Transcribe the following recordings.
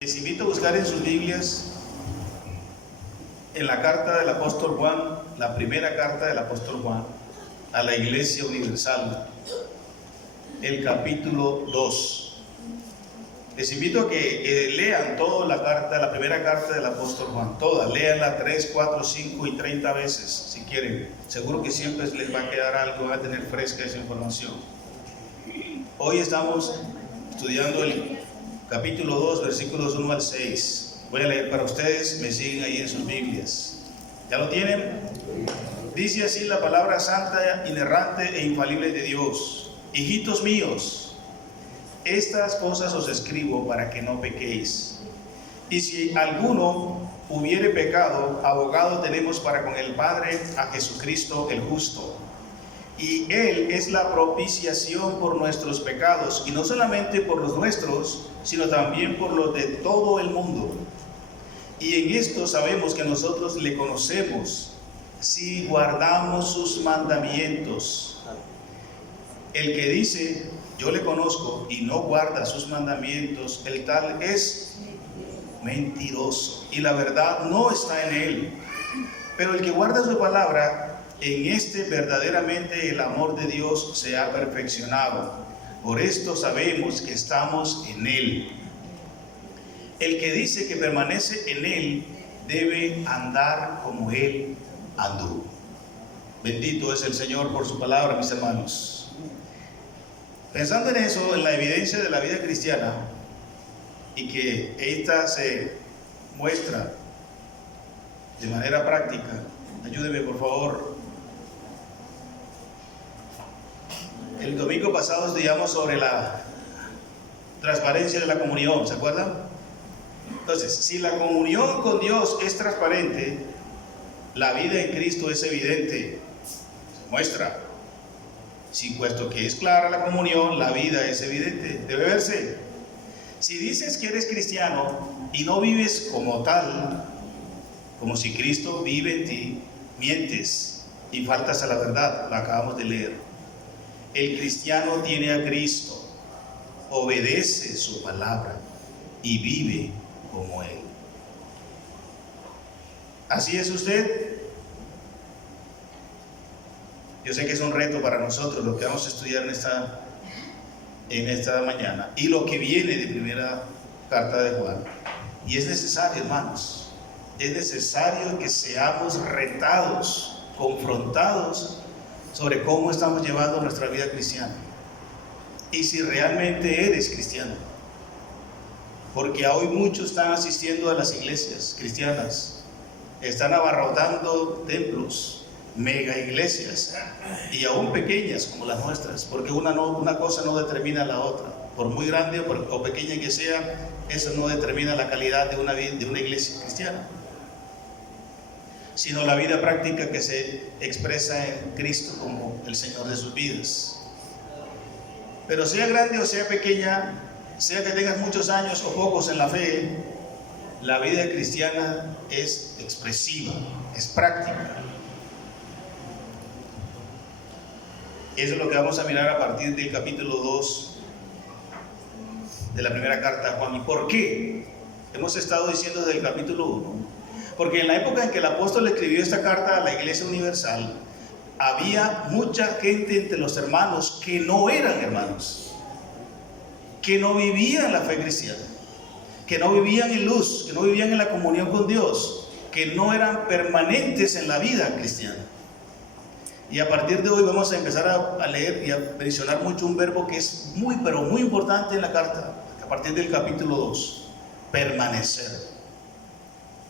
Les invito a buscar en sus Biblias, en la carta del apóstol Juan, la primera carta del apóstol Juan a la Iglesia Universal, el capítulo 2. Les invito a que lean toda la carta, la primera carta del apóstol Juan, toda, léanla 3, 4, 5 y 30 veces si quieren. Seguro que siempre les va a quedar algo, van a tener fresca esa información. Hoy estamos estudiando el capítulo 2, versículos 1 al 6. Voy a leer para ustedes, me siguen ahí en sus Biblias. ¿Ya lo tienen? Dice así la palabra santa, inerrante e infalible de Dios. Hijitos míos, estas cosas os escribo para que no pequéis. Y si alguno hubiere pecado, abogado tenemos para con el Padre a Jesucristo el justo. Y Él es la propiciación por nuestros pecados, y no solamente por los nuestros, sino también por los de todo el mundo. Y en esto sabemos que nosotros le conocemos, si guardamos sus mandamientos. El que dice, yo le conozco, y no guarda sus mandamientos, el tal es mentiroso, y la verdad no está en él. Pero el que guarda su palabra, en este verdaderamente el amor de Dios se ha perfeccionado. Por esto sabemos que estamos en Él. El que dice que permanece en Él debe andar como Él anduvo. Bendito es el Señor por su palabra, mis hermanos. Pensando en eso, en la evidencia de la vida cristiana, y que esta se muestra de manera práctica, ayúdeme por favor. El domingo pasado estudiamos sobre la transparencia de la comunión, ¿se acuerdan? Entonces, si la comunión con Dios es transparente, la vida en Cristo es evidente, se muestra. Si puesto que es clara la comunión, la vida es evidente, debe verse. Si dices que eres cristiano y no vives como tal, como si Cristo vive en ti, mientes y faltas a la verdad, la acabamos de leer. El cristiano tiene a Cristo, obedece su palabra y vive como Él. ¿Así es usted? Yo sé que es un reto para nosotros lo que vamos a estudiar en esta mañana y lo que viene de primera carta de Juan. Y es necesario, hermanos, es necesario que seamos retados, confrontados sobre cómo estamos llevando nuestra vida cristiana y si realmente eres cristiano, porque hoy muchos están asistiendo a las iglesias cristianas, están abarrotando templos, mega iglesias y aún pequeñas como las nuestras, porque una cosa no determina la otra, por muy grande o pequeña que sea, eso no determina la calidad de una iglesia cristiana, sino la vida práctica que se expresa en Cristo como el Señor de sus vidas. Pero sea grande o sea pequeña, sea que tengas muchos años o pocos en la fe, la vida cristiana es expresiva, es práctica. Eso es lo que vamos a mirar a partir del capítulo 2 de la primera carta a Juan. ¿Y por qué? Hemos estado diciendo desde el capítulo 1. Porque en la época en que el apóstol escribió esta carta a la Iglesia Universal, había mucha gente entre los hermanos que no eran hermanos, que no vivían la fe cristiana, que no vivían en luz, que no vivían en la comunión con Dios, que no eran permanentes en la vida cristiana. Y a partir de hoy vamos a empezar a leer y a mencionar mucho un verbo que es muy, pero muy importante en la carta, a partir del capítulo 2, permanecer.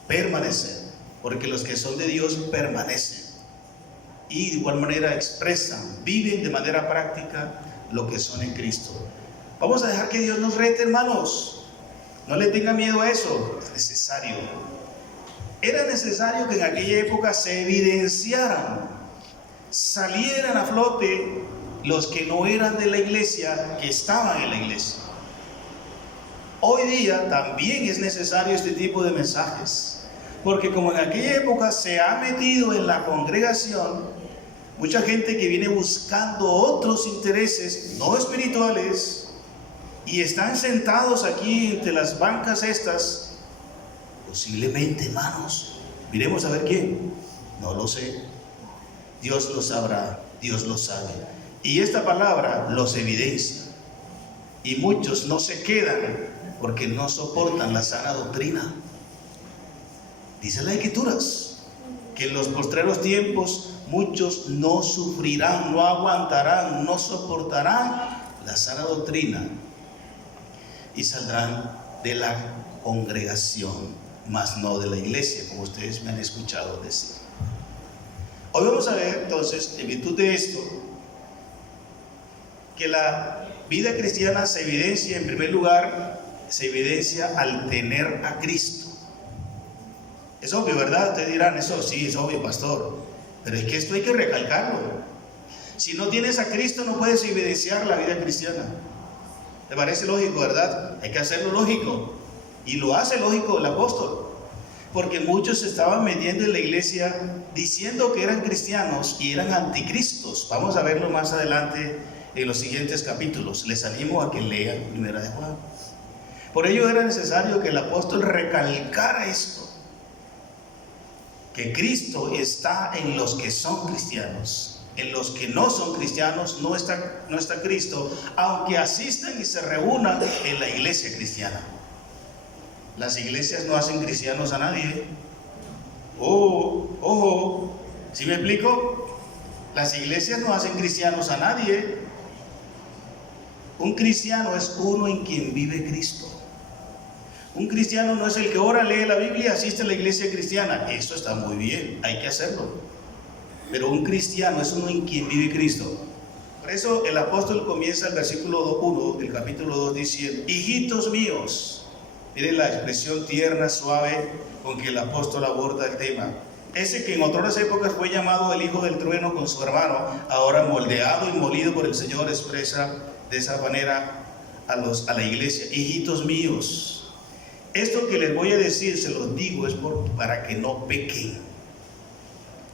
Permanecer, porque los que son de Dios permanecen y de igual manera expresan, viven de manera práctica lo que son en Cristo. Vamos a dejar que Dios nos rete, hermanos, no le tengan miedo a eso, es necesario. Era necesario que en aquella época se evidenciaran, salieran a flote los que no eran de la iglesia, que estaban en la iglesia. Hoy día también es necesario este tipo de mensajes, porque como en aquella época se ha metido en la congregación mucha gente que viene buscando otros intereses no espirituales y están sentados aquí entre las bancas estas, posiblemente, hermanos, miremos a ver quién, no lo sé, Dios lo sabrá, Dios lo sabe, y esta palabra los evidencia, y muchos no se quedan porque no soportan la sana doctrina. Dice las Escrituras que en los postreros tiempos muchos no sufrirán, no aguantarán, no soportarán la sana doctrina y saldrán de la congregación, mas no de la iglesia, como ustedes me han escuchado decir. Hoy vamos a ver entonces, en virtud de esto, que la vida cristiana se evidencia, en primer lugar, se evidencia al tener a Cristo. Es obvio, ¿verdad? Ustedes dirán, eso sí, es obvio, pastor, pero es que esto hay que recalcarlo. Si no tienes a Cristo, no puedes evidenciar la vida cristiana. ¿Te parece lógico, verdad? Hay que hacerlo lógico, y lo hace lógico el apóstol, porque muchos se estaban metiendo en la iglesia diciendo que eran cristianos y eran anticristos. Vamos a verlo más adelante en los siguientes capítulos. Les animo a que lean Primera de Juan. Por ello era necesario que el apóstol recalcara esto, que Cristo está en los que son cristianos. En los que no son cristianos no está Cristo, aunque asistan y se reúnan en la iglesia cristiana. Las iglesias no hacen cristianos a nadie. Ojo, ¿sí me explico? Las iglesias no hacen cristianos a nadie. Un cristiano es uno en quien vive Cristo. Un cristiano no es el que ora, lee la Biblia, asiste a la iglesia cristiana. Eso está muy bien, hay que hacerlo. Pero un cristiano es uno en quien vive Cristo. Por eso el apóstol comienza el versículo 1 del capítulo 2 diciendo: hijitos míos. Miren la expresión tierna, suave con que el apóstol aborda el tema. Ese que en otras épocas fue llamado el hijo del trueno con su hermano, ahora moldeado y molido por el Señor, expresa de esa manera a la iglesia: hijitos míos. Esto que les voy a decir, se los digo, es para que no pequen.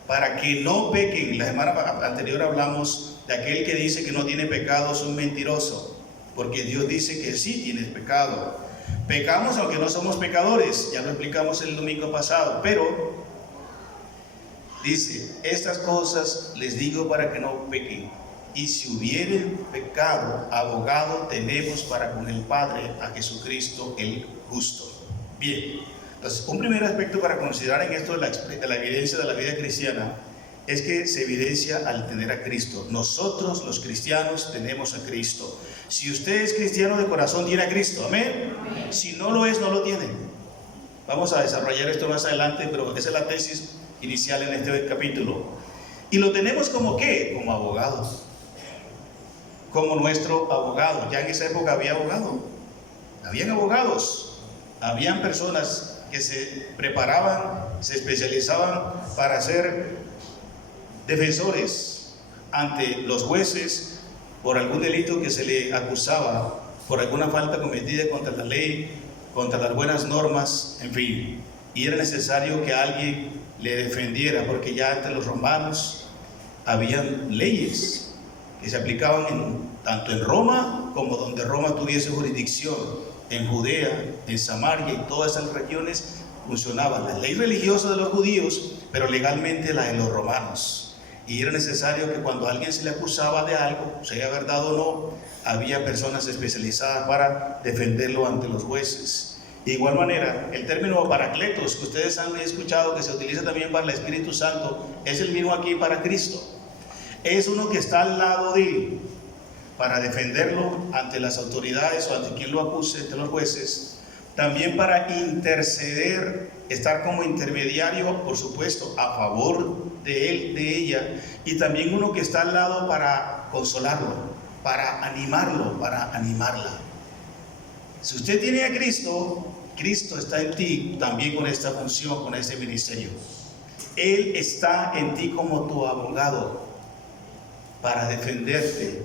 Para que no pequen. La semana anterior hablamos de aquel que dice que no tiene pecado, es un mentiroso, porque Dios dice que sí tienes pecado. Pecamos aunque no somos pecadores, ya lo explicamos el domingo pasado, pero dice: estas cosas les digo para que no pequen. Y si hubieren pecado, abogado tenemos para con el Padre, a Jesucristo el justo. Bien, entonces un primer aspecto para considerar en esto de la evidencia de la vida cristiana es que se evidencia al tener a Cristo. Nosotros los cristianos tenemos a Cristo. Si usted es cristiano de corazón, tiene a Cristo, amén. Si no lo es, no lo tiene. Vamos a desarrollar esto más adelante, pero esa es la tesis inicial en este capítulo. Y lo tenemos como ¿qué? Como abogado, como nuestro abogado. Ya en esa época había abogado, habían abogados, habían personas que se preparaban, se especializaban para ser defensores ante los jueces por algún delito que se le acusaba, por alguna falta cometida contra la ley, contra las buenas normas, en fin. Y era necesario que alguien le defendiera, porque ya entre los romanos habían leyes que se aplicaban tanto en Roma como donde Roma tuviese jurisdicción. En Judea, en Samaria y todas esas regiones funcionaba la ley religiosa de los judíos, pero legalmente la de los romanos. Y era necesario que cuando a alguien se le acusaba de algo, sea verdad o no, había personas especializadas para defenderlo ante los jueces. De igual manera, el término paracletos, que ustedes han escuchado que se utiliza también para el Espíritu Santo, es el mismo aquí para Cristo. Es uno que está al lado de él para defenderlo ante las autoridades o ante quien lo acuse, ante los jueces. También para interceder, estar como intermediario, por supuesto, a favor de él, de ella. Y también uno que está al lado para consolarlo, para animarlo, para animarla. Si usted tiene a Cristo, Cristo está en ti también con esta función, con este ministerio. Él está en ti como tu abogado para defenderte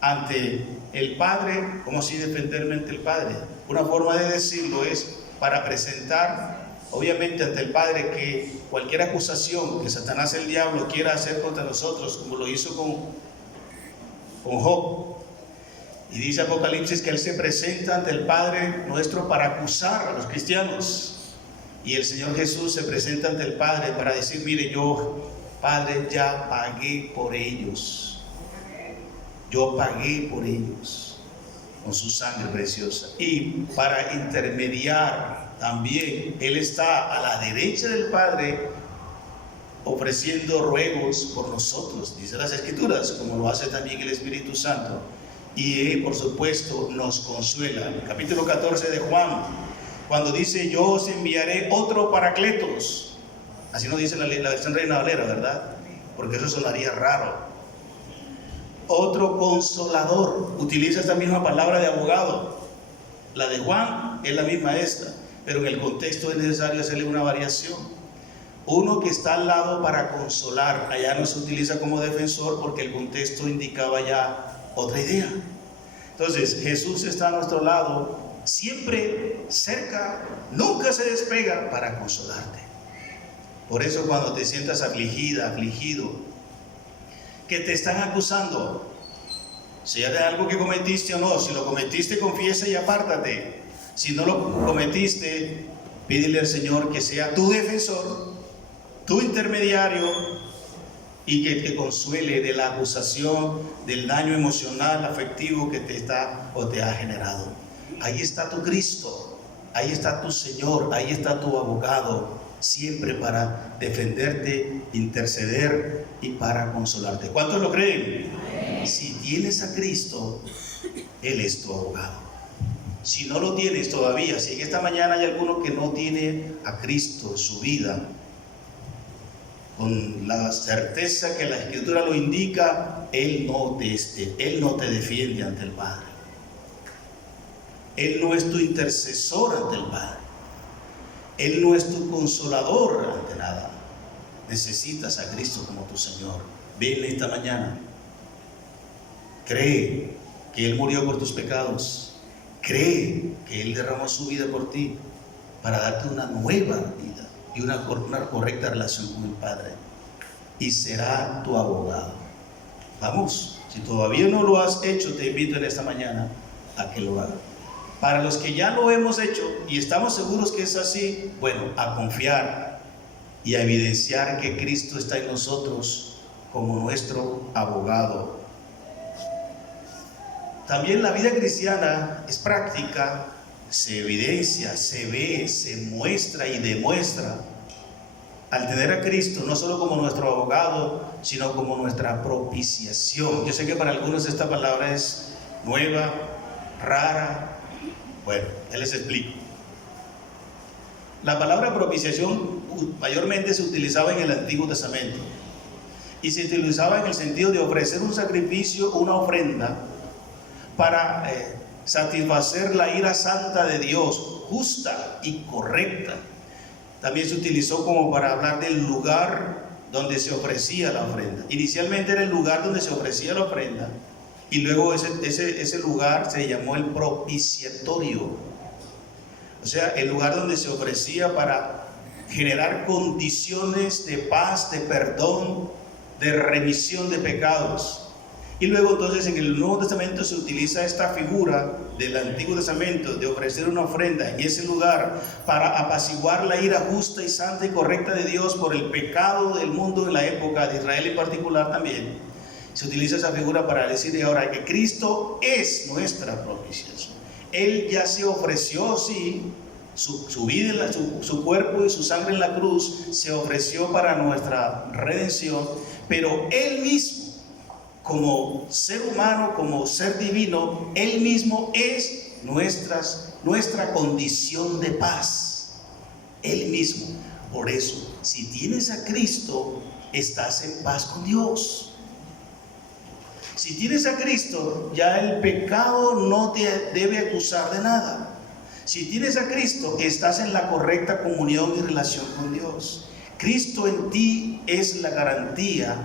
ante el Padre. ¿Cómo así defenderme ante el Padre? Una forma de decirlo es para presentar, obviamente, ante el Padre que cualquier acusación que Satanás, el diablo, quiera hacer contra nosotros, como lo hizo con Job, Y dice Apocalipsis que Él se presenta ante el Padre nuestro para acusar a los cristianos. Y el Señor Jesús se presenta ante el Padre para decir: mire, yo, Padre, ya pagué por ellos. Yo pagué por ellos con su sangre preciosa. Y para intermediar también, Él está a la derecha del Padre ofreciendo ruegos por nosotros, dice las Escrituras, como lo hace también el Espíritu Santo. Y por supuesto nos consuela. Capítulo 14 de Juan, cuando dice: yo os enviaré otro Paracletos. Así no dice la versión Reina Valera, ¿verdad? Porque eso sonaría raro. Otro Consolador. Utiliza esta misma palabra de abogado. La de Juan es la misma esta, pero en el contexto es necesario hacerle una variación. Uno que está al lado para consolar. Allá no se utiliza como defensor porque el contexto indicaba ya otra idea. Entonces Jesús está a nuestro lado, siempre cerca, nunca se despega para consolarte. Por eso cuando te sientas afligida, afligido, que te están acusando, sea de algo que cometiste o no, si lo cometiste, confiesa y apártate. Si no lo cometiste, pídele al Señor que sea tu defensor, tu intermediario, y que te consuele de la acusación, del daño emocional, afectivo que te está o te ha generado. Ahí está tu Cristo, ahí está tu Señor, ahí está tu abogado, siempre para defenderte, interceder y para consolarte. ¿Cuántos lo creen? Si tienes a Cristo, Él es tu abogado. Si no lo tienes todavía, si en esta mañana hay alguno que no tiene a Cristo en su vida, con la certeza que la Escritura lo indica, Él no te defiende ante el Padre. Él no es tu intercesor ante el Padre. Él no es tu consolador ante nada. Necesitas a Cristo como tu Señor. Ven esta mañana. Cree que Él murió por tus pecados. Cree que Él derramó su vida por ti para darte una nueva vida y una correcta relación con el Padre, y será tu abogado. Vamos, si todavía no lo has hecho, te invito en esta mañana a que lo hagas. Para los que ya lo hemos hecho y estamos seguros que es así, bueno, a confiar y a evidenciar que Cristo está en nosotros como nuestro abogado. También la vida cristiana es práctica, se evidencia, se ve, se muestra y demuestra al tener a Cristo no solo como nuestro abogado, sino como nuestra propiciación. Yo sé que para algunos esta palabra es nueva, rara. Bueno, ya les explico. La palabra propiciación mayormente se utilizaba en el Antiguo Testamento y se utilizaba en el sentido de ofrecer un sacrificio, una ofrenda para satisfacer la ira santa de Dios, justa y correcta. También se utilizó como para hablar del lugar donde se ofrecía la ofrenda. Inicialmente era el lugar donde se ofrecía la ofrenda, y luego ese lugar se llamó el propiciatorio. O sea, el lugar donde se ofrecía para generar condiciones de paz, de perdón, de remisión de pecados. Y luego entonces en el Nuevo Testamento se utiliza esta figura del Antiguo Testamento de ofrecer una ofrenda en ese lugar para apaciguar la ira justa y santa y correcta de Dios por el pecado del mundo en la época de Israel en particular. También se utiliza esa figura para decir ahora que Cristo es nuestra propiciación. Él ya se ofreció, sí, su vida, su cuerpo y su sangre en la cruz se ofreció para nuestra redención, pero Él mismo, como ser humano, como ser divino, Él mismo es nuestra condición de paz. Él mismo. Por eso, si tienes a Cristo, estás en paz con Dios. Si tienes a Cristo, ya el pecado no te debe acusar de nada. Si tienes a Cristo, estás en la correcta comunión y relación con Dios. Cristo en ti es la garantía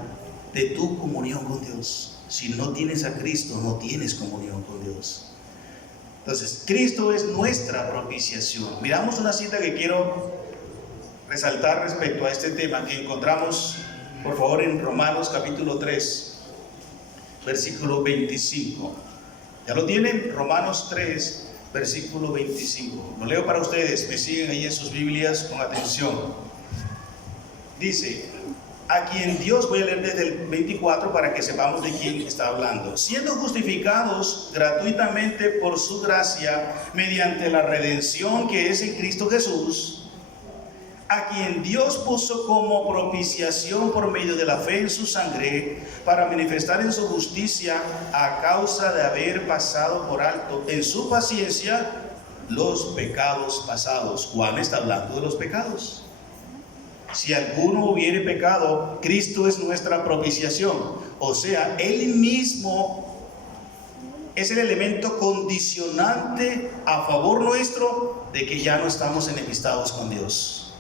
de tu comunión con Dios. Si no tienes a Cristo, no tienes comunión con Dios. Entonces, Cristo es nuestra propiciación. Miramos una cita que quiero resaltar respecto a este tema, que encontramos, por favor, en Romanos capítulo 3, versículo 25. ¿Ya lo tienen? Romanos 3, versículo 25. Lo leo para ustedes, me siguen ahí en sus Biblias con atención. Dice, a quien Dios, voy a leer desde el 24 para que sepamos de quién está hablando. Siendo justificados gratuitamente por su gracia, mediante la redención que es en Cristo Jesús, a quien Dios puso como propiciación por medio de la fe en su sangre, para manifestar en su justicia a causa de haber pasado por alto en su paciencia los pecados pasados. Juan está hablando de los pecados. Si alguno hubiere pecado, Cristo es nuestra propiciación. O sea, Él mismo es el elemento condicionante a favor nuestro de que ya no estamos enemistados con Dios.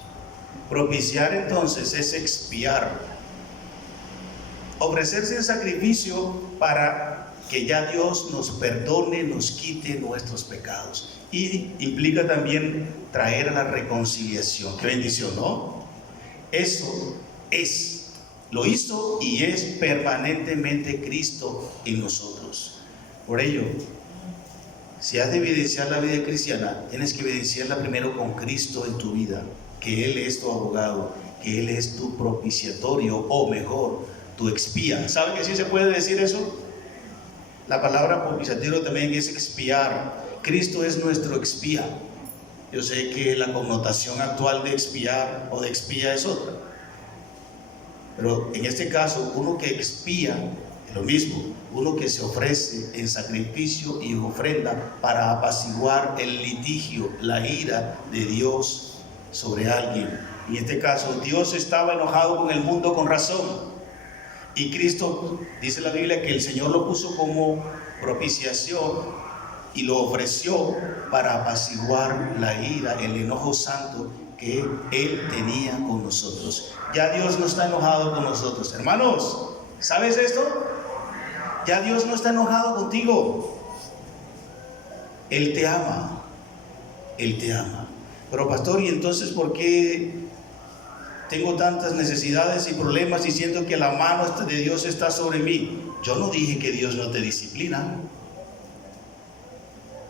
Propiciar entonces es expiar, ofrecerse en sacrificio para que ya Dios nos perdone, nos quite nuestros pecados. Y implica también traer a la reconciliación. Qué bendición, ¿no? Eso es, lo hizo y es permanentemente Cristo en nosotros. Por ello, si has de evidenciar la vida cristiana, tienes que evidenciarla primero con Cristo en tu vida, que Él es tu abogado, que Él es tu propiciatorio, o mejor, tu expía. ¿Saben que sí se puede decir eso? La palabra propiciatorio también es expiar. Cristo es nuestro expía. Yo sé que la connotación actual de expiar o de expía es otra, pero en este caso, uno que expía es lo mismo, uno que se ofrece en sacrificio y ofrenda para apaciguar el litigio, la ira de Dios sobre alguien. En este caso, Dios estaba enojado con el mundo con razón, y Cristo, dice la Biblia, que el Señor lo puso como propiciación y lo ofreció para apaciguar la ira, el enojo santo que Él tenía con nosotros. Ya Dios no está enojado con nosotros. Hermanos, ¿sabes esto? Ya Dios no está enojado contigo. Él te ama. Él te ama. Pero pastor, ¿y entonces por qué tengo tantas necesidades y problemas y siento que la mano de Dios está sobre mí? Yo no dije que Dios no te disciplina.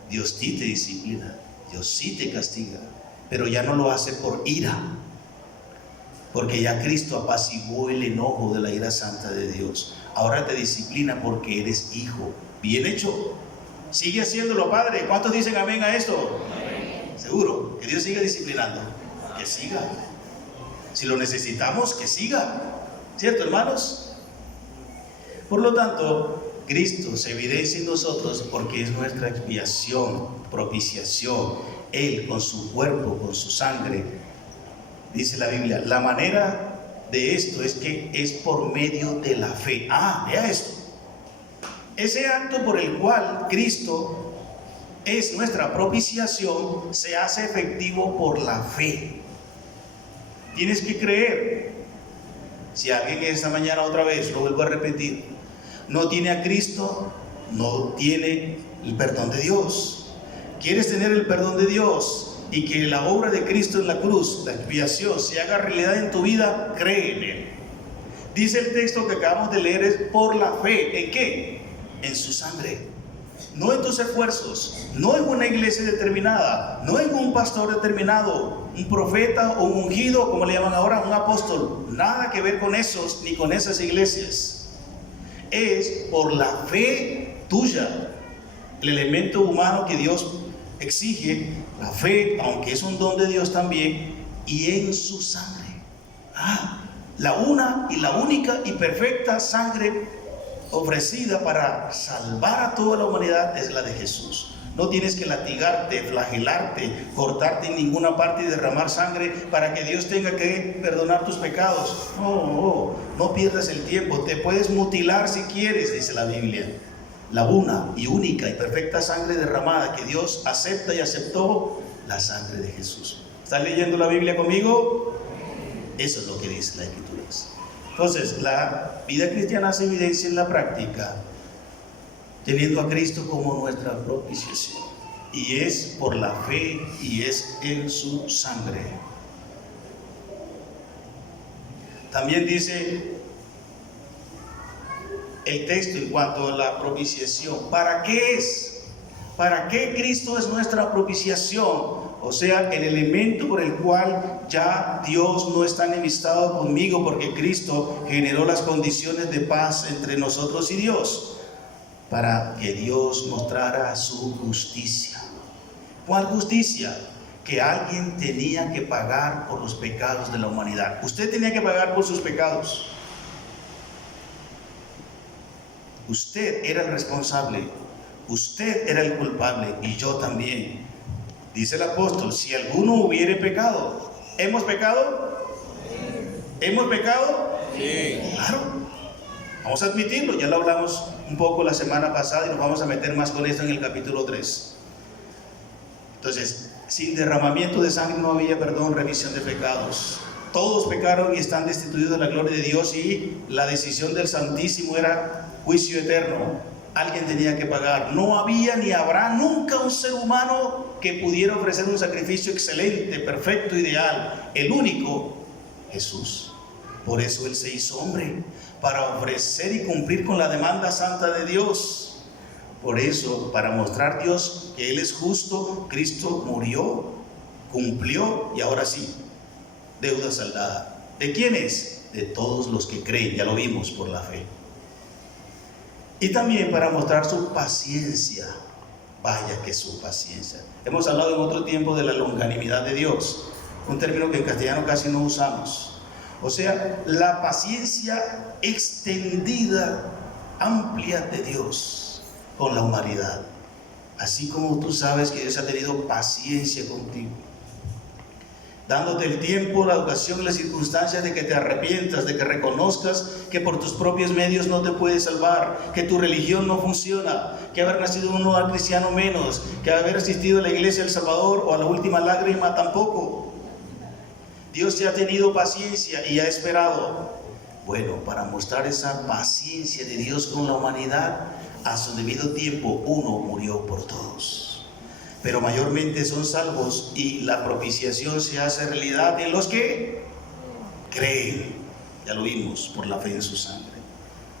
Dios sí te disciplina, Dios sí te castiga, pero ya no lo hace por ira, porque ya Cristo apaciguó el enojo de la ira santa de Dios. Ahora te disciplina porque eres hijo. Bien hecho. Sigue haciéndolo, Padre. ¿Cuántos dicen amén a esto? Amén. Seguro que Dios sigue disciplinando. Que siga. Si lo necesitamos, que siga. ¿Cierto, hermanos? Por lo tanto, Cristo se evidencia en nosotros porque es nuestra expiación, propiciación. Él con su cuerpo, con su sangre. Dice la Biblia, la manera de esto es que es por medio de la fe. Vea esto. Ese acto por el cual Cristo es nuestra propiciación se hace efectivo por la fe. Tienes que creer. Si alguien esta mañana otra vez, lo vuelvo a repetir, no tiene a Cristo, no tiene el perdón de Dios. ¿Quieres tener el perdón de Dios y que la obra de Cristo en la cruz, la expiación, se haga realidad en tu vida? Cree en Él. Dice el texto que acabamos de leer, es por la fe. ¿En qué? En su sangre. No en tus esfuerzos, no en una iglesia determinada, no en un pastor determinado, un profeta o un ungido, como le llaman ahora, un apóstol. Nada que ver con esos ni con esas iglesias. Es por la fe tuya, el elemento humano que Dios exige, la fe, aunque es un don de Dios también, y en su sangre. La una y la única y perfecta sangre ofrecida para salvar a toda la humanidad es la de Jesús. No tienes que latigarte, flagelarte, cortarte en ninguna parte y derramar sangre para que Dios tenga que perdonar tus pecados. No pierdas el tiempo. Te puedes mutilar si quieres, dice la Biblia. La una y única y perfecta sangre derramada que Dios acepta y aceptó, la sangre de Jesús. ¿Estás leyendo la Biblia conmigo? Eso es lo que dice la Escritura. Entonces, la vida cristiana se evidencia en la práctica teniendo a Cristo como nuestra propiciación, y es por la fe y es en su sangre. También dice el texto en cuanto a la propiciación. ¿Para qué es? ¿Para qué Cristo es nuestra propiciación? O sea, el elemento por el cual ya Dios no está enemistado conmigo, porque Cristo generó las condiciones de paz entre nosotros y Dios, para que Dios mostrara su justicia. ¿Cuál justicia? Que alguien tenía que pagar por los pecados de la humanidad. Usted tenía que pagar por sus pecados. Usted era el responsable, usted era el culpable y yo también. Dice el apóstol, si alguno hubiere pecado, ¿hemos pecado? ¿Hemos pecado? Sí. Claro, vamos a admitirlo, ya lo hablamos un poco la semana pasada y nos vamos a meter más con esto en el capítulo 3. Entonces, sin derramamiento de sangre no había perdón, remisión de pecados. Todos pecaron y están destituidos de la gloria de Dios, y la decisión del Santísimo era juicio eterno. Alguien tenía que pagar. No había ni habrá nunca un ser humano que pudiera ofrecer un sacrificio excelente, perfecto, ideal. El único, Jesús. Por eso Él se hizo hombre, para ofrecer y cumplir con la demanda santa de Dios. Por eso, para mostrar a Dios que Él es justo, Cristo murió, cumplió, y ahora sí, deuda saldada. ¿De quiénes? De todos los que creen, ya lo vimos, por la fe. Y también para mostrar su paciencia. Vaya que su paciencia. Hemos hablado en otro tiempo de la longanimidad de Dios, un término que en castellano casi no usamos. O sea, la paciencia extendida, amplia de Dios con la humanidad. Así como tú sabes que Dios ha tenido paciencia contigo, dándote el tiempo, la ocasión y las circunstancias de que te arrepientas, de que reconozcas que por tus propios medios no te puedes salvar, que tu religión no funciona, que haber nacido un nuevo cristiano menos, que haber asistido a la iglesia del Salvador o a la última lágrima tampoco. Dios te ha tenido paciencia y ha esperado. Bueno, para mostrar esa paciencia de Dios con la humanidad, a su debido tiempo uno murió por todos. Pero mayormente son salvos, y la propiciación se hace realidad en los que creen. Ya lo vimos, por la fe en su sangre.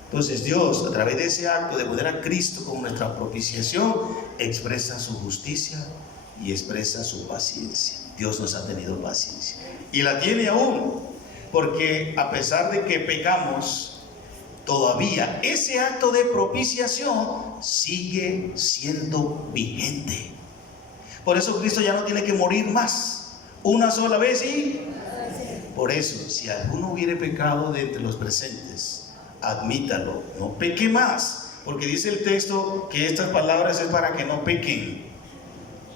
Entonces Dios, a través de ese acto de poner a Cristo como nuestra propiciación, expresa su justicia y expresa su paciencia. Dios nos ha tenido paciencia y la tiene aún, porque a pesar de que pecamos, todavía ese acto de propiciación sigue siendo vigente. Por eso Cristo ya no tiene que morir más, una sola vez, y por eso, si alguno hubiere pecado de entre los presentes, admítalo, no peque más, porque dice el texto que estas palabras es para que no pequen.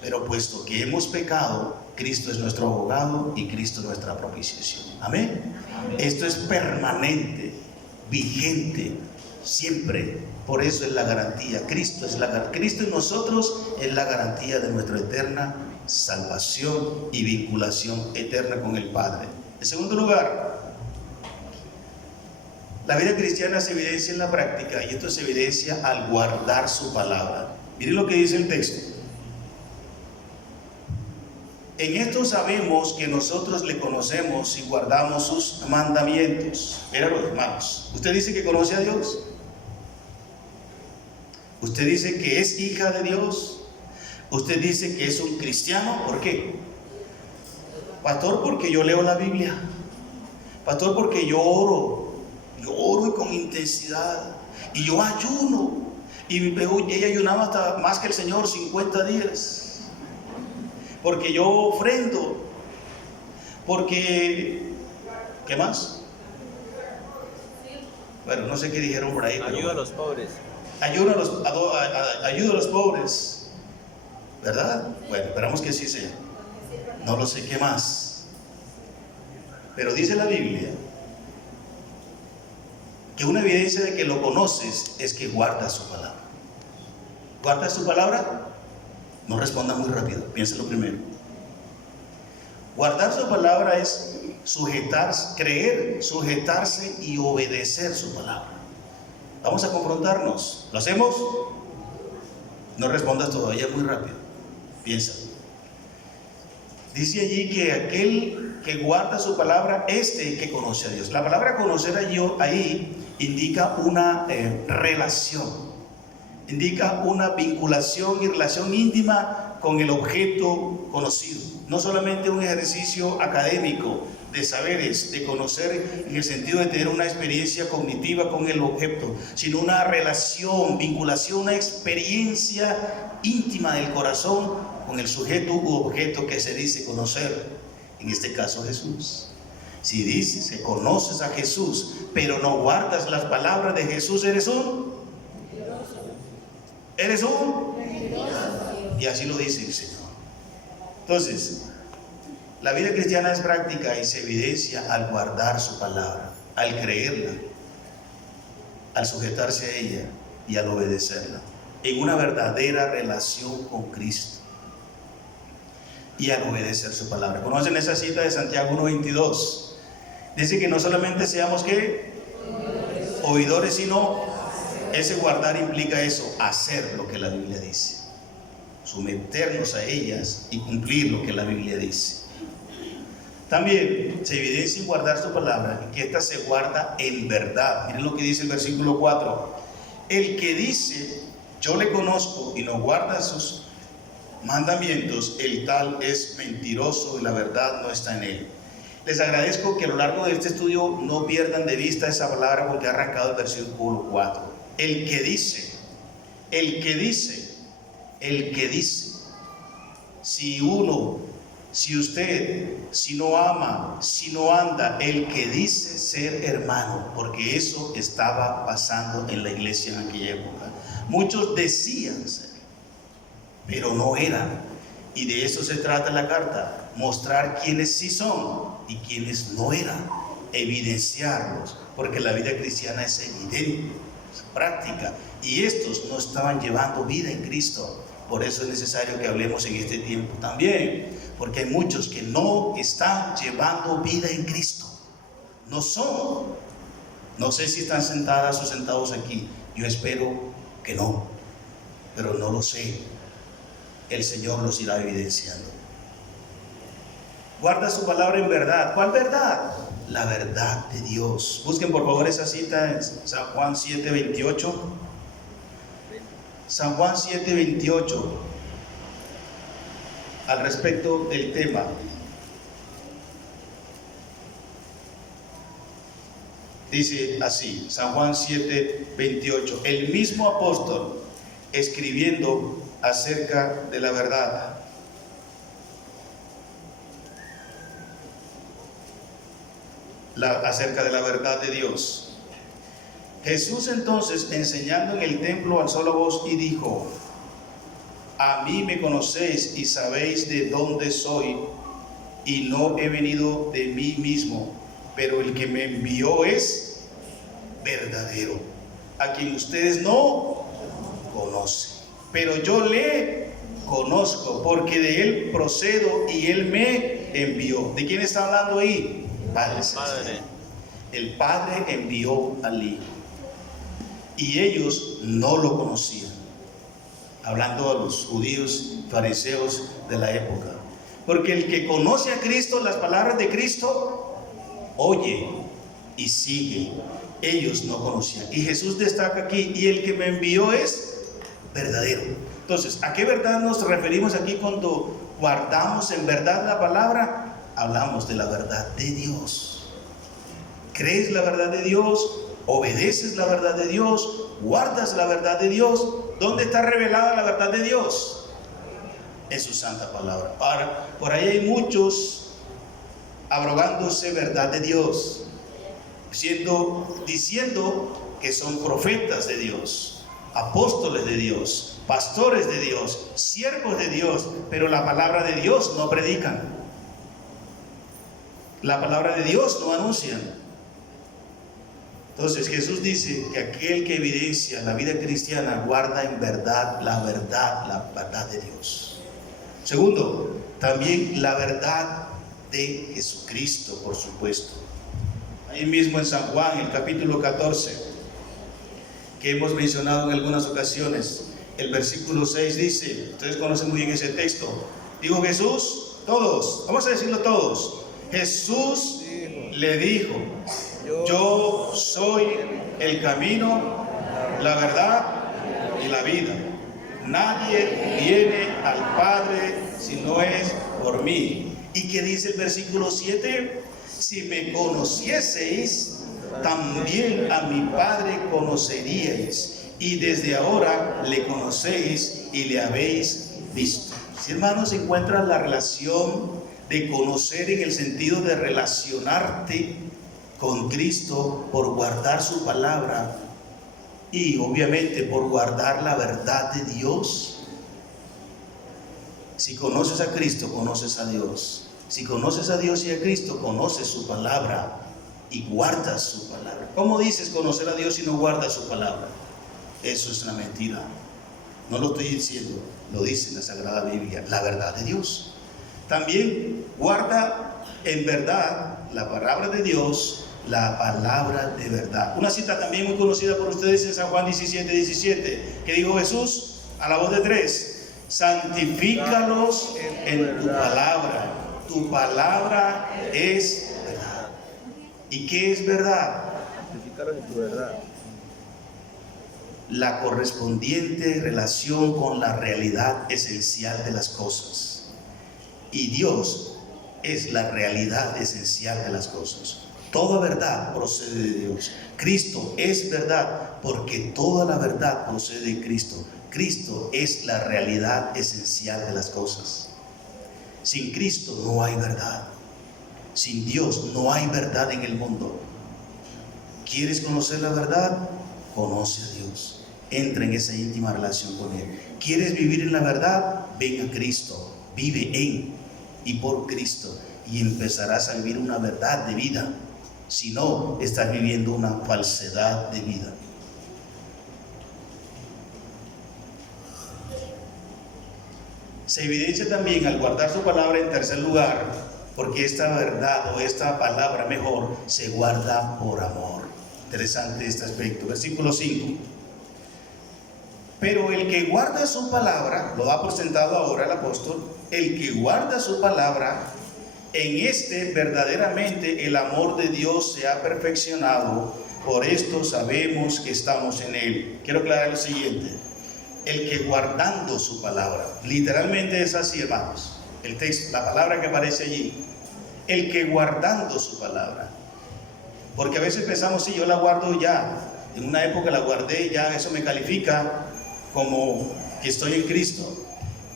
Pero puesto que hemos pecado, Cristo es nuestro abogado y Cristo es nuestra propiciación. Amén. Esto es permanente, vigente, siempre. Por eso es la garantía. Cristo en nosotros es la garantía de nuestra eterna salvación y vinculación eterna con el Padre. En segundo lugar, la vida cristiana se evidencia en la práctica, y esto se evidencia al guardar su palabra. Miren lo que dice el texto. En esto sabemos que nosotros le conocemos si guardamos sus mandamientos. Míralo, hermanos. ¿Usted dice que conoce a Dios? ¿Usted dice que es hija de Dios? ¿Usted dice que es un cristiano? ¿Por qué? Pastor, porque yo leo la Biblia. Pastor, porque yo oro y con intensidad. Y yo ayuno. Y ella ayunaba hasta más que el Señor, 50 días. Porque yo ofrendo. Porque, ¿qué más? Bueno, no sé qué dijeron por ahí. Ayuda a los pobres. Ayuda a los pobres, ¿verdad? Bueno, esperamos que sí sea. No lo sé qué más. Pero dice la Biblia que una evidencia de que lo conoces es que guardas su palabra. ¿Guardas su palabra? No responda muy rápido, piénselo primero. Guardar su palabra es sujetarse, creer, sujetarse y obedecer su palabra. Vamos a confrontarnos. ¿Lo hacemos? No respondas todavía muy rápido. Piensa. Dice allí que aquel que guarda su palabra, que conoce a Dios. La palabra conocer ahí indica una relación, indica una vinculación y relación íntima con el objeto conocido. No solamente un ejercicio académico de saberes, de conocer en el sentido de tener una experiencia cognitiva con el objeto, sino una relación, vinculación, una experiencia íntima del corazón con el sujeto u objeto que se dice conocer, en este caso Jesús. Si dices que conoces a Jesús, pero no guardas las palabras de Jesús, eres un y así lo dice el Señor. Entonces, la vida cristiana es práctica y se evidencia al guardar su palabra, al creerla, al sujetarse a ella y al obedecerla, en una verdadera relación con Cristo y al obedecer su palabra. ¿Conocen esa cita de Santiago 1:22? Dice que no solamente seamos ¿qué? Oidores, sino ese guardar implica eso, hacer lo que la Biblia dice, someternos a ellas y cumplir lo que la Biblia dice. También se evidencia en guardar su palabra que ésta se guarda en verdad. Miren lo que dice el versículo 4: el que dice yo le conozco y no guarda sus mandamientos, el tal es mentiroso y la verdad no está en él. Les agradezco que a lo largo de este estudio no pierdan de vista esa palabra, porque ha arrancado el versículo 4. El que dice, el que dice, el que dice. Si uno, si usted, si no ama, si no anda, el que dice ser hermano, porque eso estaba pasando en la iglesia en aquella época. Muchos decían ser, pero no eran. Y de eso se trata la carta: mostrar quiénes sí son y quiénes no eran, evidenciarlos, porque la vida cristiana es evidente, es práctica, y estos no estaban llevando vida en Cristo. Por eso es necesario que hablemos en este tiempo también, porque hay muchos que no están llevando vida en Cristo, no son. No sé si están sentadas o sentados aquí, yo espero que no, pero no lo sé. El Señor los irá evidenciando. Guarda su palabra en verdad. ¿Cuál verdad? La verdad de Dios. Busquen por favor esa cita en San Juan 7:28. San Juan 7:28, al respecto del tema. Dice así, San Juan 7:28, el mismo apóstol escribiendo acerca de la verdad. Acerca de la verdad de Dios. Jesús entonces, enseñando en el templo, alzó la voz y dijo: a mí me conocéis y sabéis de dónde soy, y no he venido de mí mismo, pero el que me envió es verdadero, a quien ustedes no conocen, pero yo le conozco, porque de él procedo y él me envió. ¿De quién está hablando ahí? Padre. El Padre envió al Hijo y ellos no lo conocían, hablando a los judíos fariseos de la época, porque el que conoce a Cristo, las palabras de Cristo, oye y sigue. Ellos no conocían, y Jesús destaca aquí: y el que me envió es verdadero. Entonces, ¿a qué verdad nos referimos aquí cuando guardamos en verdad la palabra? Hablamos de la verdad de Dios. ¿Crees la verdad de Dios? ¿Obedeces la verdad de Dios? ¿Guardas la verdad de Dios? ¿Dónde está revelada la verdad de Dios? En su santa palabra. Ahora, por ahí hay muchos abrogándose verdad de Dios, diciendo que son profetas de Dios, apóstoles de Dios, pastores de Dios, siervos de Dios, pero la palabra de Dios no predican. La palabra de Dios no anuncian. Entonces Jesús dice que aquel que evidencia la vida cristiana guarda en verdad la verdad de Dios. Segundo, también la verdad de Jesucristo, por supuesto. Ahí mismo en San Juan, el capítulo 14, que hemos mencionado en algunas ocasiones, el versículo 6 dice, ustedes conocen muy bien ese texto, dijo Jesús, todos, vamos a decirlo todos, Jesús le dijo, Yo soy el camino, la verdad y la vida. Nadie viene al Padre si no es por mí. ¿Y qué dice el versículo 7? Si me conocieseis, también a mi Padre conoceríais, y desde ahora le conocéis y le habéis visto. Si, hermanos, encuentras la relación de conocer en el sentido de relacionarte con Cristo por guardar su palabra y obviamente por guardar la verdad de Dios. Si conoces a Cristo, conoces a Dios. Si conoces a Dios y a Cristo, conoces su palabra y guardas su palabra. ¿Cómo dices conocer a Dios si no guardas su palabra? Eso es una mentira. No lo estoy diciendo, lo dice la Sagrada Biblia, la verdad de Dios. También guarda en verdad la palabra de Dios, la palabra de verdad. Una cita también muy conocida por ustedes en San Juan 17:17, que dijo Jesús a la voz de tres: santifícalos en tu palabra. Tu palabra es verdad. ¿Y qué es verdad? Santifícalos en tu verdad. La correspondiente relación con la realidad esencial de las cosas. Y Dios es la realidad esencial de las cosas. Toda verdad procede de Dios. Cristo es verdad porque toda la verdad procede de Cristo. Cristo es la realidad esencial de las cosas. Sin Cristo no hay verdad. Sin Dios no hay verdad en el mundo. ¿Quieres conocer la verdad? Conoce a Dios. Entra en esa íntima relación con Él. ¿Quieres vivir en la verdad? Ven a Cristo. Vive en y por Cristo y empezarás a vivir una verdad de vida. Si no, estás viviendo una falsedad de vida. Se evidencia también al guardar su palabra en tercer lugar, porque esta verdad o esta palabra mejor se guarda por amor. Interesante este aspecto. Versículo 5. Pero el que guarda su palabra, lo ha presentado ahora el apóstol, el que guarda su palabra, en este verdaderamente el amor de Dios se ha perfeccionado, por esto sabemos que estamos en Él. Quiero aclarar lo siguiente: el que guardando su palabra, literalmente es así, hermanos, el texto, la palabra que aparece allí, el que guardando su palabra, porque a veces pensamos, si yo la guardo ya, en una época la guardé, ya eso me califica como que estoy en Cristo.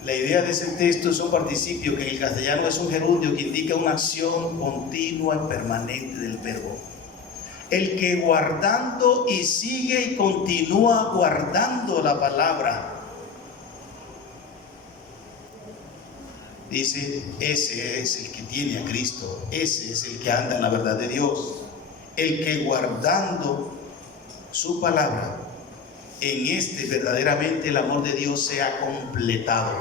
La idea de ese texto es un participio que en el castellano es un gerundio que indica una acción continua y permanente del verbo. El que guardando y sigue y continúa guardando la palabra, dice, ese es el que tiene a Cristo, ese es el que anda en la verdad de Dios. El que guardando su palabra, en este verdaderamente el amor de Dios se ha completado,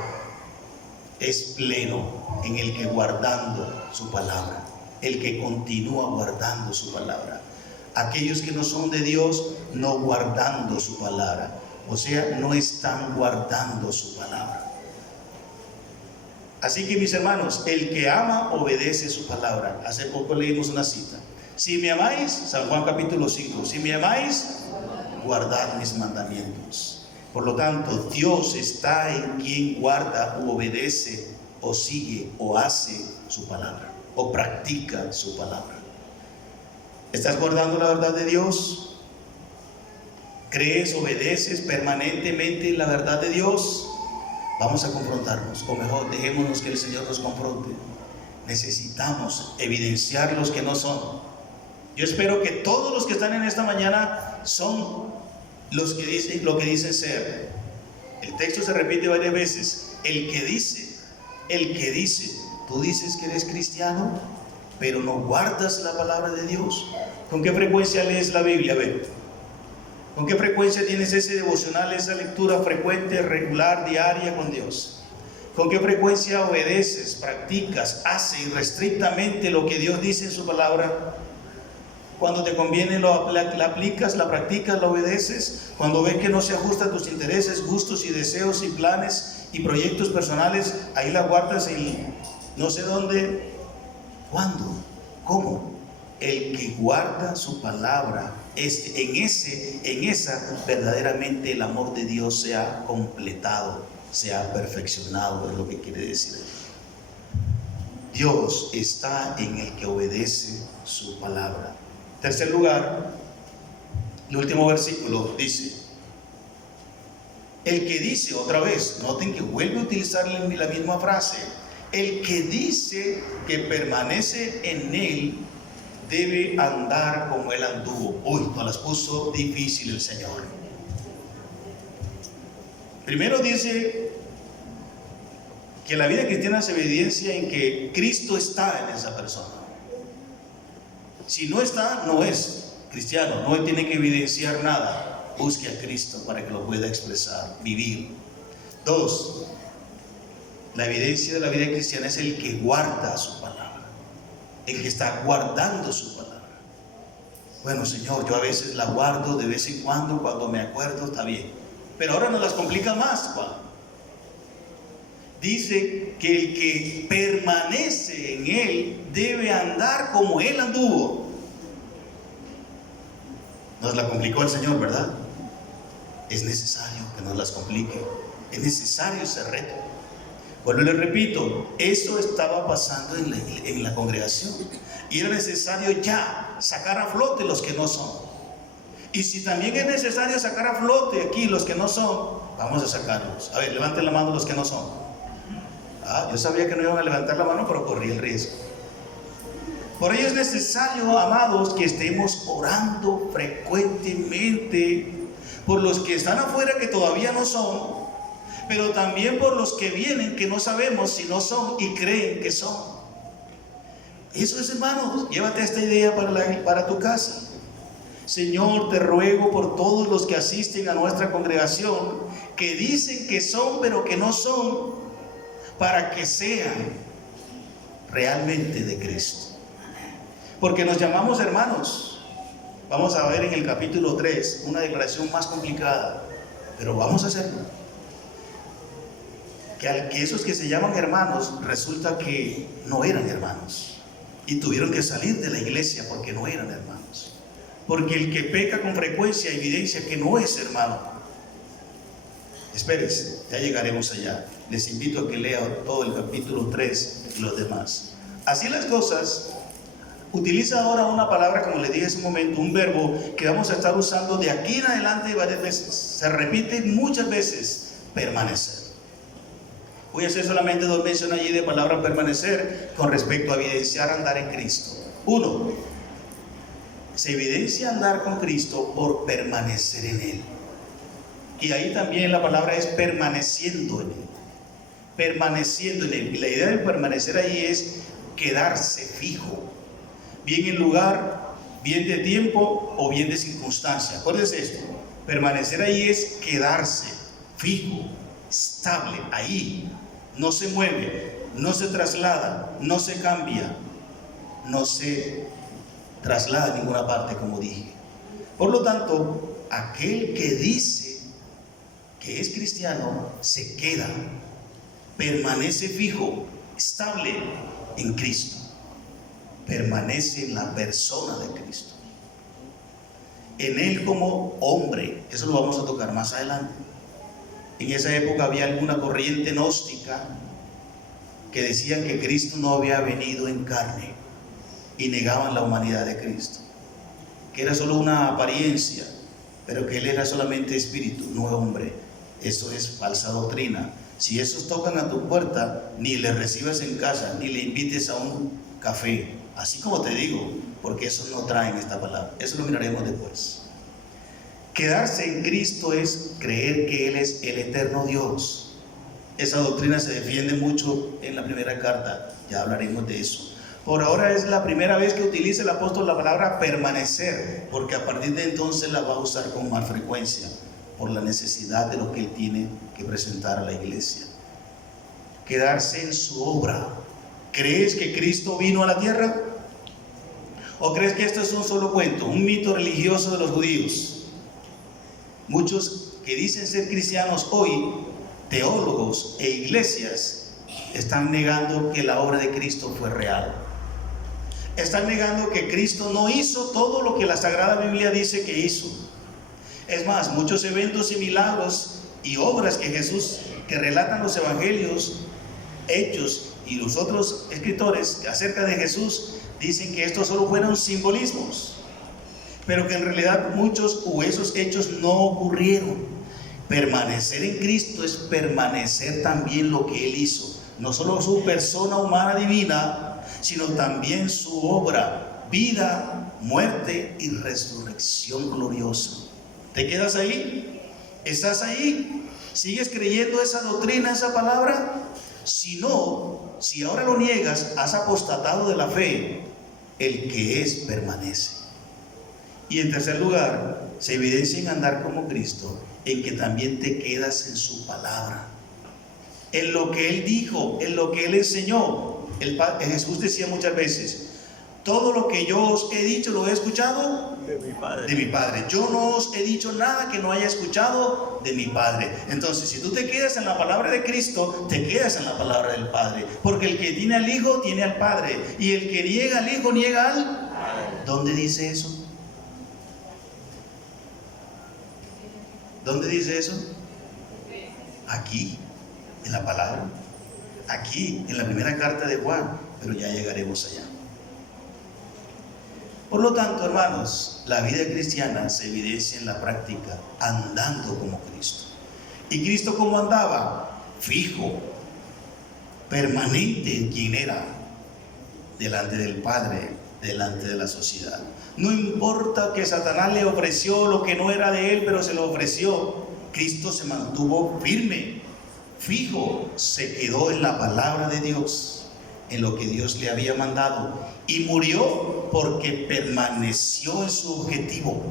es pleno en el que guardando su palabra, el que continúa guardando su palabra. Aquellos que no son de Dios, no guardando su palabra, o sea, no están guardando su palabra. Así que, mis hermanos, el que ama obedece su palabra. Hace poco leímos una cita: si me amáis, San Juan capítulo 5, si me amáis, guardad mis mandamientos. Por lo tanto, Dios está en quien guarda o obedece o sigue o hace su palabra o practica su palabra. ¿Estás guardando la verdad de Dios? ¿Crees, obedeces permanentemente la verdad de Dios? Vamos a confrontarnos, o mejor, dejémonos que el Señor nos confronte. Necesitamos evidenciar los que no son. Yo espero que todos los que están en esta mañana son los que dicen lo que dicen ser. El texto se repite varias veces. El que dice, tú dices que eres cristiano, pero no guardas la palabra de Dios. ¿Con qué frecuencia lees la Biblia? A ver, ¿con qué frecuencia tienes ese devocional, esa lectura frecuente, regular, diaria con Dios? ¿Con qué frecuencia obedeces, practicas, haces irrestrictamente lo que Dios dice en su palabra? Cuando te conviene la aplicas, la practicas, la obedeces. Cuando ves que no se ajusta a tus intereses, gustos y deseos y planes y proyectos personales, ahí la guardas y no sé dónde, cuándo, cómo. el que guarda su palabra, en esa verdaderamente el amor de Dios se ha completado, se ha perfeccionado, es lo que quiere decir. Dios está en el que obedece su palabra. Tercer lugar, el último versículo dice, el que dice, otra vez, noten que vuelve a utilizar la misma frase, el que dice que permanece en él debe andar como él anduvo. Uy, nos las puso difícil el Señor. Primero dice que la vida cristiana se evidencia en que Cristo está en esa persona. Si no está, no es cristiano, no tiene que evidenciar nada. Busque a Cristo para que lo pueda expresar, vivir. 2, la evidencia de la vida cristiana es el que guarda su palabra, el que está guardando su palabra. Bueno, Señor, yo a veces la guardo de vez en cuando me acuerdo, está bien. Pero ahora nos las complica más, Juan. Dice que el que permanece en él debe andar como él anduvo. Nos la complicó el Señor, ¿verdad? Es necesario que nos las complique. Es necesario ese reto. Vuelvo y le repito, eso estaba pasando en la congregación. Y era necesario ya sacar a flote los que no son. Y si también es necesario sacar a flote aquí los que no son, vamos a sacarlos. A ver, levanten la mano los que no son. Yo sabía que no iban a levantar la mano, pero corrí el riesgo. Por ello es necesario, amados, que estemos orando frecuentemente por los que están afuera que todavía no son, pero también por los que vienen que no sabemos si no son y creen que son. Eso es, hermanos, llévate esta idea para tu casa. Señor, te ruego por todos los que asisten a nuestra congregación, que dicen que son pero que no son, para que sean realmente de Cristo. Porque nos llamamos hermanos. Vamos a ver en el capítulo 3 una declaración más complicada, pero vamos a hacerlo. Que esos que se llaman hermanos, resulta que no eran hermanos y tuvieron que salir de la iglesia porque no eran hermanos. Porque el que peca con frecuencia evidencia que no es hermano. Espérense, ya llegaremos allá. Les invito a que lean todo el capítulo 3 y los demás. Así las cosas, utiliza ahora una palabra, como les dije hace un momento, un verbo que vamos a estar usando de aquí en adelante varias veces. Se repite muchas veces, permanecer. Voy a hacer solamente 2 menciones allí de palabra permanecer con respecto a evidenciar andar en Cristo. 1, se evidencia andar con Cristo por permanecer en Él. Y ahí también la palabra es permaneciendo en Él. Permaneciendo en Él. Y la idea de permanecer ahí es quedarse fijo. Bien en lugar, bien de tiempo o bien de circunstancia. Acuérdense esto. Permanecer ahí es quedarse fijo, estable, ahí. No se mueve, no se traslada, no se cambia, no se traslada a ninguna parte, como dije. Por lo tanto, aquel que dice que es cristiano se queda, permanece fijo, estable en Cristo, permanece en la persona de Cristo, en Él como hombre. Eso lo vamos a tocar más adelante. En esa época había alguna corriente gnóstica que decían que Cristo no había venido en carne y negaban la humanidad de Cristo, que era solo una apariencia, pero que Él era solamente espíritu, no hombre. Eso es falsa doctrina. Si esos tocan a tu puerta, ni le recibas en casa, ni le invites a un café, así como te digo, porque eso no traen esta palabra. Eso lo miraremos después. Quedarse en Cristo es creer que Él es el eterno Dios. Esa doctrina se defiende mucho en la primera carta, ya hablaremos de eso. Por ahora es la primera vez que utiliza el apóstol la palabra permanecer, porque a partir de entonces la va a usar con más frecuencia, por la necesidad de lo que Él tiene que presentar a la iglesia. Quedarse en su obra. ¿Crees que Cristo vino a la tierra? ¿O crees que esto es un solo cuento, un mito religioso de los judíos? Muchos que dicen ser cristianos hoy, teólogos e iglesias, están negando que la obra de Cristo fue real. están negando que Cristo no hizo todo lo que la Sagrada Biblia dice que hizo. Es más, muchos eventos y milagros y obras que relatan los evangelios, hechos y los otros escritores acerca de Jesús, dicen que estos solo fueron simbolismos, pero que en realidad muchos o esos hechos no ocurrieron. Permanecer en Cristo es permanecer también lo que Él hizo, no solo su persona humana divina, sino también su obra, vida, muerte y resurrección gloriosa. ¿Te quedas ahí? ¿Estás ahí? ¿Sigues creyendo esa doctrina, esa palabra? Si no, si ahora lo niegas, has apostatado de la fe. El que es, permanece. Y en tercer lugar, se evidencia en andar como Cristo, en que también te quedas en su palabra, en lo que Él dijo, en lo que Él enseñó. Jesús decía muchas veces: todo lo que yo os he dicho lo he escuchado de mi Padre. Yo no os he dicho nada que no haya escuchado de mi Padre. Entonces, si tú te quedas en la palabra de Cristo, te quedas en la palabra del Padre, porque el que tiene al Hijo tiene al Padre, y el que niega al Hijo niega al Padre. ¿Dónde dice eso? ¿Dónde dice eso? Aquí, en la palabra, aquí, en la primera carta de Juan, pero ya llegaremos allá. Por lo tanto, hermanos, la vida cristiana se evidencia en la práctica, andando como Cristo. ¿Y Cristo cómo andaba? Fijo, permanente en quien era, delante del Padre, delante de la sociedad. No importa que Satanás le ofreció lo que no era de él, pero se lo ofreció, Cristo se mantuvo firme, fijo, se quedó en la palabra de Dios, en lo que Dios le había mandado, y murió porque permaneció en su objetivo.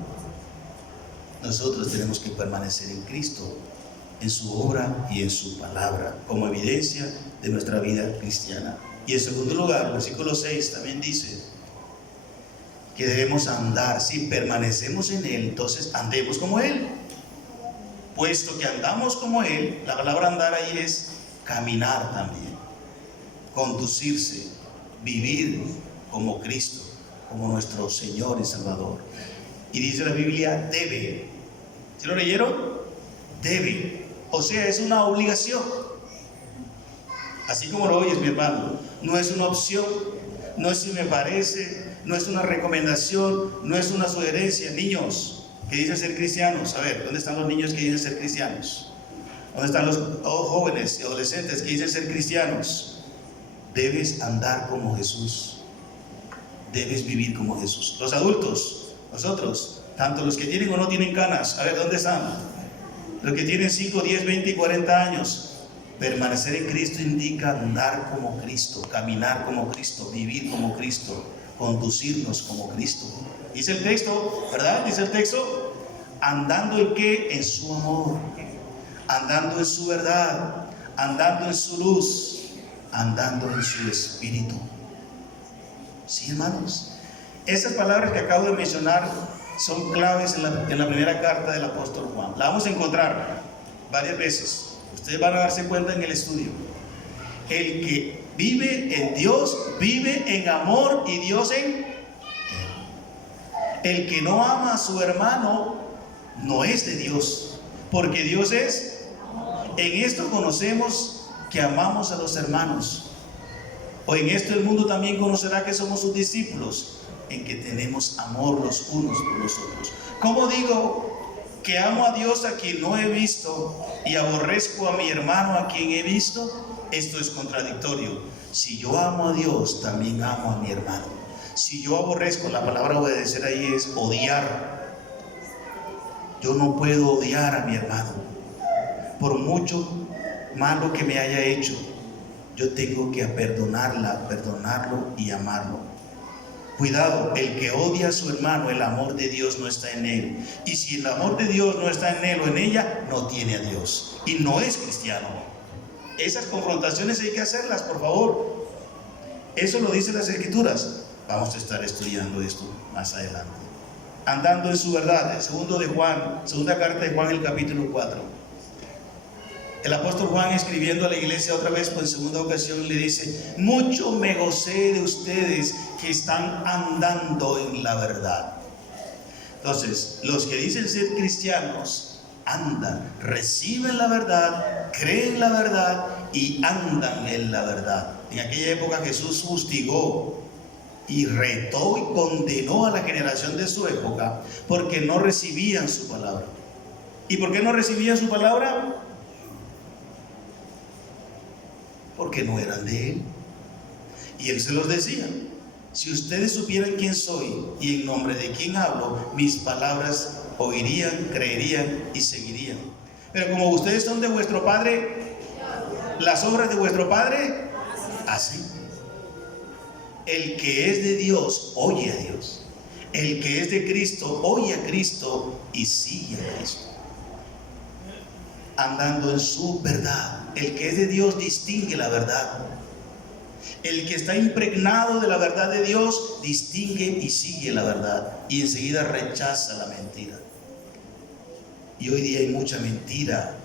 Nosotros tenemos que permanecer en Cristo, en su obra y en su palabra, como evidencia de nuestra vida cristiana. Y en segundo lugar, versículo 6 también dice que debemos andar. Si permanecemos en Él, entonces andemos como Él. Puesto que andamos como Él, la palabra andar ahí es caminar también, conducirse, vivir como Cristo, como nuestro Señor y Salvador. Y dice la Biblia, debe. ¿Sí lo leyeron? Debe. O sea, es una obligación. Así como lo oyes, mi hermano, no es una opción, no es si me parece, no es una recomendación, no es una sugerencia. Niños que dicen ser cristianos, a ver, ¿dónde están los niños que dicen ser cristianos? ¿Dónde están los jóvenes y adolescentes que dicen ser cristianos? Debes andar como Jesús, debes vivir como Jesús. Los adultos, nosotros, tanto los que tienen o no tienen canas, a ver, ¿dónde están? Los que tienen 5, 10, 20 y 40 años. Permanecer en Cristo indica andar como Cristo, caminar como Cristo, vivir como Cristo, conducirnos como Cristo. Dice el texto, ¿verdad? Dice el texto, andando en qué? En su amor, andando en su verdad, andando en su luz, andando en su espíritu. Sí, hermanos, esas palabras que acabo de mencionar son claves en la primera carta del apóstol Juan. La vamos a encontrar varias veces. Ustedes van a darse cuenta en el estudio. El que vive en Dios, vive en amor y Dios en él. El que no ama a su hermano no es de Dios, porque Dios es. En esto conocemos que amamos a los hermanos. O en esto el mundo también conocerá que somos sus discípulos, en que tenemos amor los unos por los otros. ¿Cómo digo que amo a Dios a quien no he visto y aborrezco a mi hermano a quien he visto? Esto es contradictorio. Si yo amo a Dios, también amo a mi hermano. Si yo aborrezco, la palabra obedecer ahí es odiar. Yo no puedo odiar a mi hermano, por mucho malo que me haya hecho. Yo tengo que perdonarlo y amarlo. Cuidado, el que odia a su hermano, el amor de Dios no está en él. Y si el amor de Dios no está en él o en ella, no tiene a Dios y no es cristiano. Esas confrontaciones hay que hacerlas, por favor. Eso lo dicen las Escrituras. Vamos a estar estudiando esto más adelante. Andando en su verdad, segunda carta de Juan, el capítulo 4. El apóstol Juan, escribiendo a la iglesia otra vez por segunda ocasión, le dice: mucho me gocé de ustedes que están andando en la verdad. Entonces, los que dicen ser cristianos andan, reciben la verdad, creen la verdad y andan en la verdad. En aquella época Jesús fustigó y retó y condenó a la generación de su época porque no recibían su palabra. ¿Y por qué no recibían su palabra? Porque no eran de él. Y él se los decía: si ustedes supieran quién soy y en nombre de quién hablo, mis palabras oirían, creerían y seguirían. Pero como ustedes son de vuestro padre, las obras de vuestro padre hacen. El que es de Dios oye a Dios. El que es de Cristo oye a Cristo y sigue a Cristo, andando en su verdad. El que es de Dios distingue la verdad. El que está impregnado de la verdad de Dios distingue y sigue la verdad, y enseguida rechaza la mentira. Y hoy día hay mucha mentira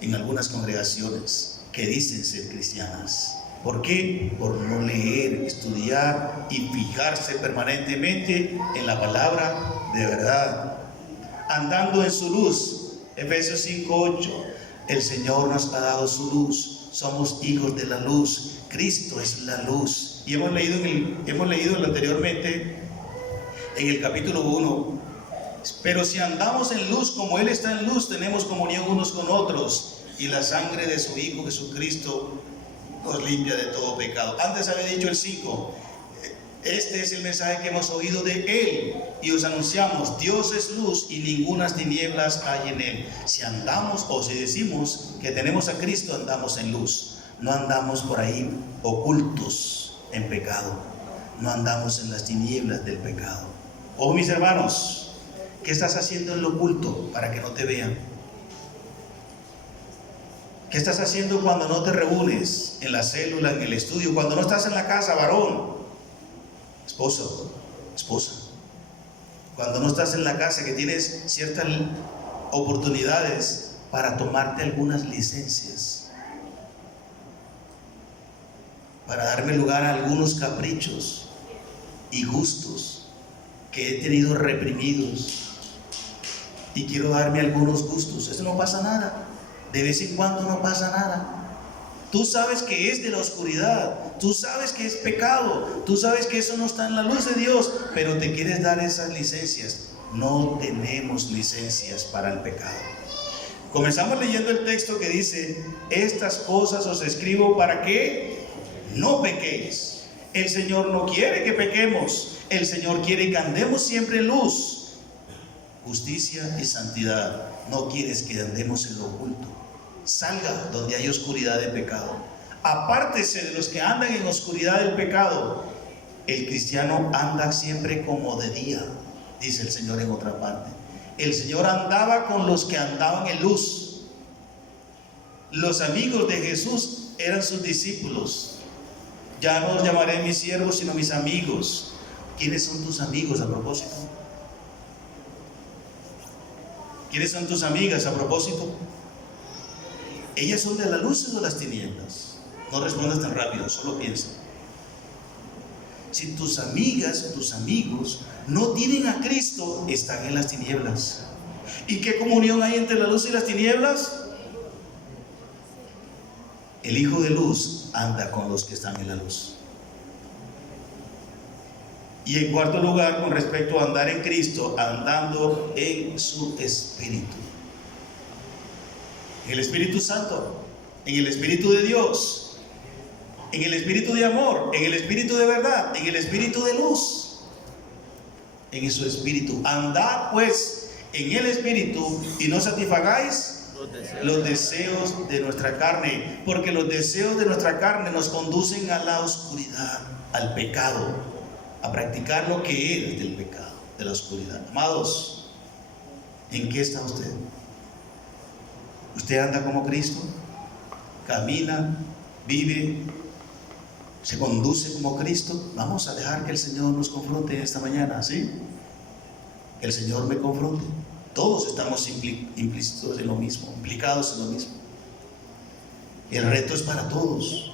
en algunas congregaciones que dicen ser cristianas. ¿Por qué? Por no leer, estudiar y fijarse permanentemente en la palabra de verdad, andando en su luz. Efesios 5:8. El Señor nos ha dado su luz, somos hijos de la luz, Cristo es la luz. Y hemos leído anteriormente en el capítulo 1: pero si andamos en luz como Él está en luz, tenemos comunión unos con otros, y la sangre de su Hijo Jesucristo nos limpia de todo pecado. Antes había dicho el 5: este es el mensaje que hemos oído de Él y os anunciamos: Dios es luz y ningunas tinieblas hay en Él. Si andamos o si decimos que tenemos a Cristo, andamos en luz. No andamos por ahí ocultos en pecado. No andamos en las tinieblas del pecado. Oh, mis hermanos, ¿qué estás haciendo en lo oculto para que no te vean? ¿Qué estás haciendo cuando no te reúnes en la célula, en el estudio? Cuando no estás en la casa, varón, esposo, esposa. Cuando no estás en la casa, que tienes ciertas oportunidades para tomarte algunas licencias, para darme lugar a algunos caprichos y gustos que he tenido reprimidos, y quiero darme algunos gustos. Eso no pasa nada. De vez en cuando no pasa nada. Tú sabes que es de la oscuridad, tú sabes que es pecado, tú sabes que eso no está en la luz de Dios, pero te quieres dar esas licencias. No tenemos licencias para el pecado. Comenzamos leyendo el texto que dice: estas cosas os escribo para que no pequéis. El Señor no quiere que pequemos. El Señor quiere que andemos siempre en luz, justicia y santidad. No quieres que andemos en lo oculto. Salga donde hay oscuridad de pecado. Apártese de los que andan en oscuridad del pecado. El cristiano anda siempre como de día, dice el Señor en otra parte. El Señor andaba con los que andaban en luz. Los amigos de Jesús eran sus discípulos. Ya no os llamaré mis siervos, sino mis amigos. ¿Quiénes son tus amigos a propósito? ¿Quiénes son tus amigas a propósito? ¿Ellas son de la luz o de las tinieblas? No respondas tan rápido, solo piensa. Si tus amigas o tus amigos no tienen a Cristo, están en las tinieblas. ¿Y qué comunión hay entre la luz y las tinieblas? El Hijo de luz anda con los que están en la luz. Y en cuarto lugar, con respecto a andar en Cristo, andando en su Espíritu. En el Espíritu Santo, en el Espíritu de Dios, en el Espíritu de amor, en el Espíritu de verdad, en el Espíritu de luz, en su Espíritu. Andad pues en el Espíritu y no satisfagáis los deseos de nuestra carne, porque los deseos de nuestra carne nos conducen a la oscuridad, al pecado, a practicar lo que es del pecado, de la oscuridad. Amados, ¿en qué está usted? ¿Usted anda como Cristo? ¿Camina, vive, se conduce como Cristo? Vamos a dejar que el Señor nos confronte esta mañana, ¿sí? Que el Señor me confronte. Todos estamos implícitos en lo mismo, implicados en lo mismo. El reto es para todos.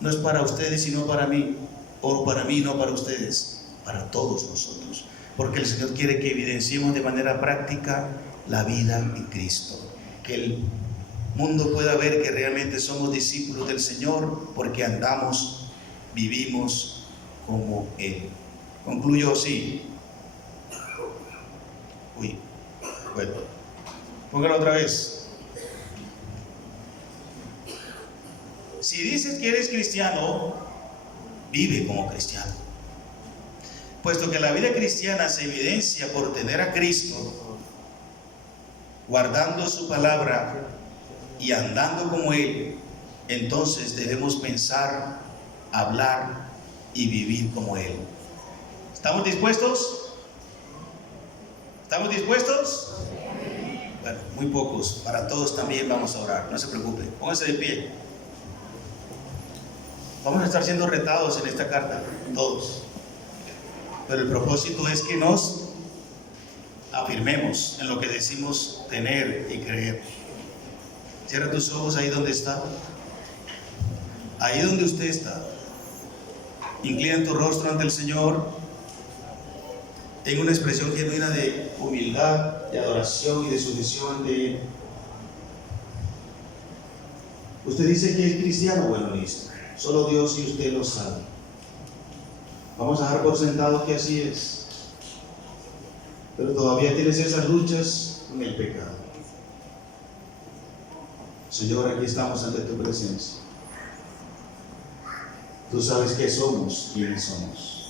No es para ustedes sino para mí, o para mí no para ustedes, para todos nosotros. Porque el Señor quiere que evidenciemos de manera práctica la vida en Cristo. Que el mundo pueda ver que realmente somos discípulos del Señor porque andamos, vivimos como Él. Concluyo así. Bueno, póngalo otra vez. Si dices que eres cristiano, vive como cristiano. Puesto que la vida cristiana se evidencia por tener a Cristo, guardando su palabra y andando como Él, entonces debemos pensar, hablar y vivir como Él. ¿Estamos dispuestos? ¿Estamos dispuestos? Bueno, muy pocos. Para todos también vamos a orar. No se preocupen. Pónganse de pie. Vamos a estar siendo retados en esta carta, todos. Pero el propósito es que nos afirmemos en lo que decimos tener y creer. Cierra tus ojos ahí donde está. Ahí donde usted está. Inclina tu rostro ante el Señor en una expresión genuina de humildad, de adoración y de sumisión ante Él. Usted dice que es cristiano, bueno, listo. Solo Dios y usted lo sabe. Vamos a dar por sentado que así es. Pero todavía tienes esas luchas con el pecado. Señor, aquí estamos ante tu presencia. Tú sabes qué somos, quiénes somos.